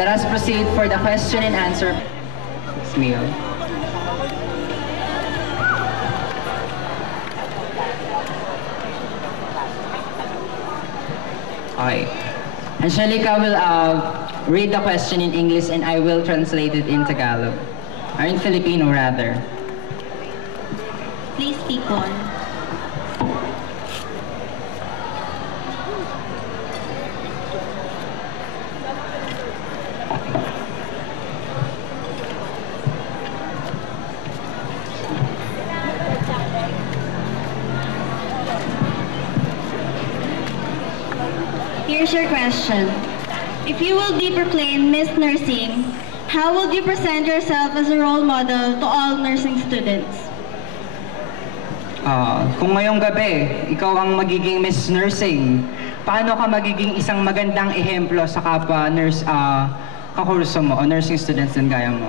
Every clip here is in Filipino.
Let us proceed for the question and answer. Smile. Okay. Angelica will read the question in English and I will translate it in Tagalog. Or in Filipino rather. Please speak on. Here's your question. If you will be proclaimed Miss Nursing, how would you present yourself as a role model to all nursing students? Kung ngayong gabi, ikaw ang magiging Miss Nursing, paano ka magiging isang magandang ehemplo sa kapwa nurse, kakurso mo o nursing students din gaya mo?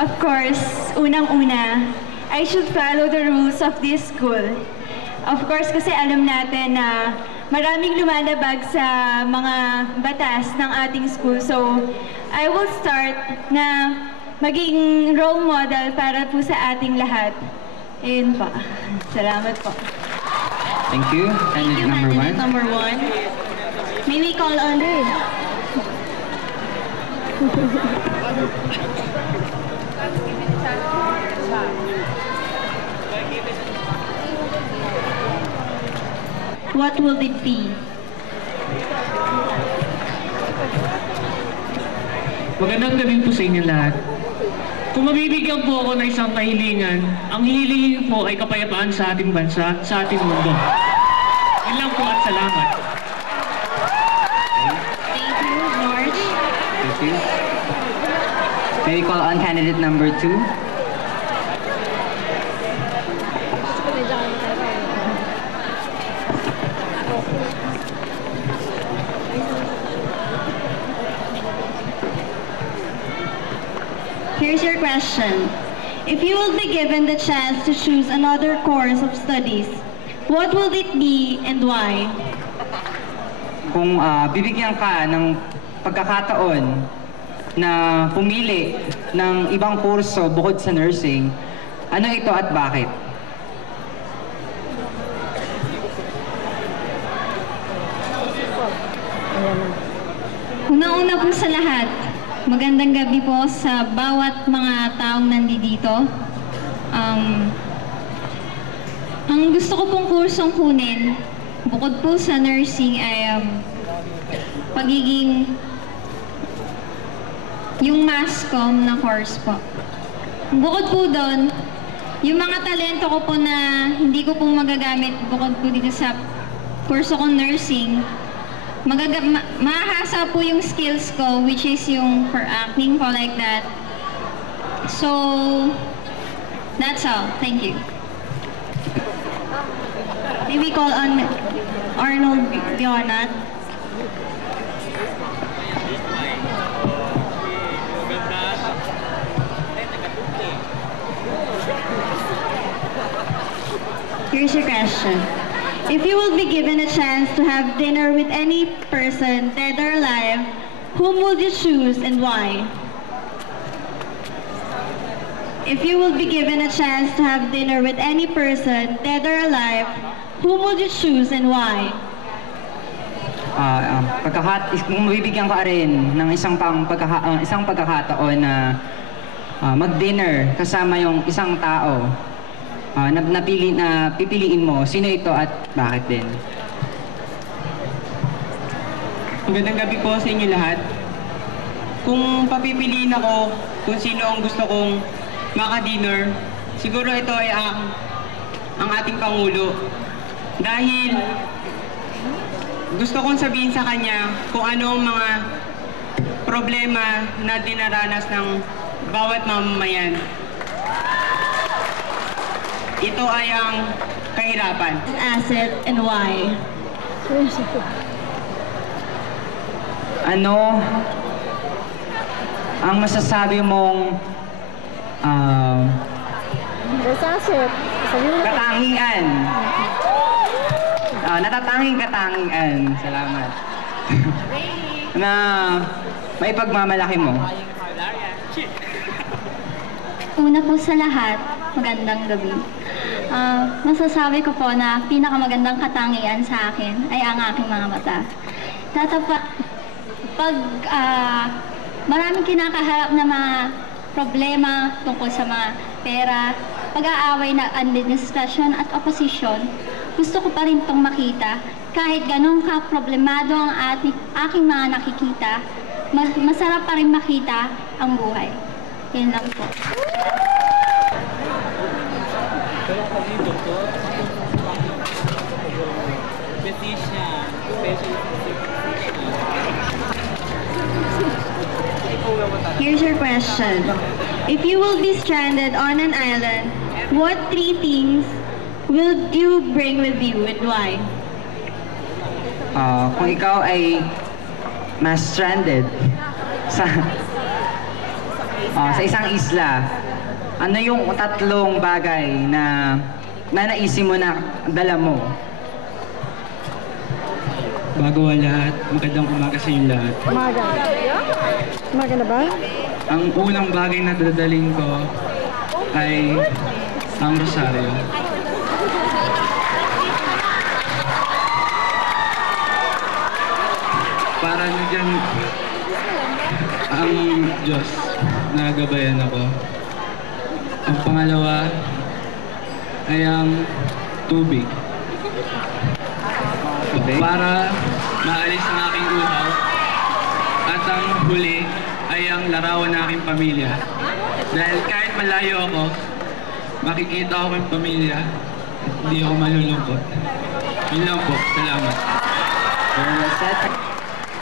Of course, unang-una, I should follow the rules of this school. Of course, kasi alam natin na maraming lumalabag sa mga batas ng ating school. So, I will start na maging role model para po sa ating lahat. Ayun po. Salamat po. Thank you. Candidate number one. Number one. May we call on? What will it be? Magandang gabi po sa inyo lahat. Kung mabibigyan po ako ng isang kahilingan, ang hihilingin po ay kapayapaan sa ating bansa, sa ating mundo. Yun lang po at salamat. Thank you, George. Thank you. May we call on candidate number two? Here's your question. If you will be given the chance to choose another course of studies, what will it be and why? Kung bibigyan ka ng pagkakataon na pumili ng ibang kurso bukod sa nursing, ano ito at bakit? Una-una po sa lahat, magandang gabi po sa bawat mga taong nandito. Ang gusto ko pong kursong kunin, bukod po sa nursing ay pagiging yung mass comm na course po. Bukod po doon, yung mga talento ko po na hindi ko po magagamit bukod po dito sa kurso kong nursing, mahahasa po yung skills ko, which is yung for acting po like that. So, that's all. Thank you. May we call on Arnold Bionat. Here's your question. If you will be given a chance to have dinner with any person, dead or alive, whom would you choose and why? If you will be given a chance to have dinner with any person, dead or alive, whom would you choose and why? Kung mabibigyan ka rin ng isang pagkakataon na mag-dinner kasama yung isang tao, pipiliin mo, sino ito at bakit din? Magandang gabi po sa inyo lahat. Kung papipiliin ako kung sino ang gusto kong maka-dinner, siguro ito ay ang ating Pangulo. Dahil gusto kong sabihin sa kanya kung ano ang mga problema na dinaranas ng bawat mamamayan. Ito ay ang kahirapan. Asset and why? Ano ang masasabi mong katangian? Natatanging katangian. Salamat. na maipagmamalaki mo? Una po sa lahat, magandang gabi. Masasabi ko po na pinakamagandang katangian sa akin ay ang aking mga mata. Pag maraming kinakaharap na mga problema tungkol sa mga pera, pag-aaway na administrasyon at oposisyon, gusto ko pa rin itong makita. Kahit ganun ka problemado ang aking mga nakikita, masarap pa rin makita ang buhay. Yan lang po. Here's your question. If you will be stranded on an island, what 3 things will you bring with you and why? Kung ikaw ay stranded sa isang isla, ano yung 3 bagay na naisip mo na dala mo? Bago ang lahat, magandang umaga sa inyo lahat. Umaga. Umaga na ba? Ang unang bagay na dadalhin ko ay ang rosaryo. Para nandiyan ang Diyos na gabayan ako. Ang pangalawa ay ang tubig. Para maalis ang aking uhaw. At ang huli ay ang larawan ng aking pamilya. Dahil kahit malayo ako, makikita ko yung pamilya, hindi ako malulungkot. Yun lang po. Salamat. Very well said.